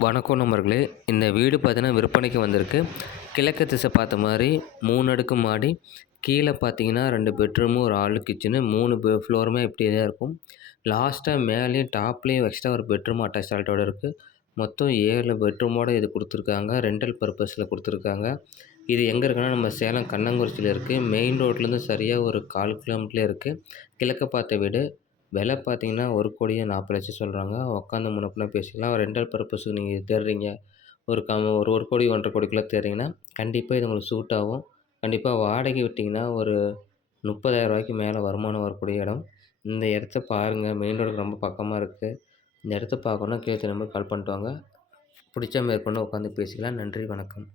வணக்கம் நண்பர்களே. இந்த வீடு பார்த்தீங்கன்னா விற்பனைக்கு வந்திருக்கு. கிழக்கு திசை பார்த்த மாரி 3 அடுக்கு மாடி. கீழ பார்த்தீங்கன்னா 2 பெட்ரூமு, ஒரு ஹாலு, கிச்சனு 3 ஃப்ளோருமே இப்படியே தான் இருக்கும். லாஸ்ட்டா மேலேயும் டாப்லேயும் எக்ஸ்ட்ரா ஒரு பெட்ரூம் அட்டாச் டாய்லெட்டோட இருக்கு. மொத்தம் 7 பெட்ரூமோட இது குடுத்துருக்காங்க. ரெண்டல் பர்ப்பஸில குடுத்துருக்காங்க. இது எங்க இருக்குன்னா, நம்ம சேலம் கண்ணங்குறிச்சியில இருக்கு. மெயின் ரோட்லேருந்து சரியா ஒரு 1/4 கிலோமீட்டர்லயே இருக்கு. கிழக்க பார்த்த வீடு. விலை பார்த்தீங்கன்னா, 1,40,00,000 சொல்றாங்க. உட்காந்து முன்ன பின்ன பேசிக்கலாம். ரெண்டல் பர்ப்பஸ்க்கு நீங்க தேடுறீங்க. ஒரு 1,00,00,000 1,50,00,000 தேடுறீங்கன்னா, கண்டிப்பா இது உங்களுக்கு சூட் ஆகும். கண்டிப்பா வாடகை விட்டீங்கன்னா, ஒரு ரூ. 30,000 மேல வருமானம் வரக்கூடிய இடம். இந்த இடத்த பாருங்க. மெயின் ரோடுக்கு ரொம்ப பக்கமா இருக்கு. இந்த இடத்த பார்க்கணும்னா கீழ இருக்க நம்பருக்கு கால் பண்ணிட்டு வாங்க. பிடிச்சா மேற்கொண்டு உட்காந்து பேசிக்கலாம். நன்றி, வணக்கம்.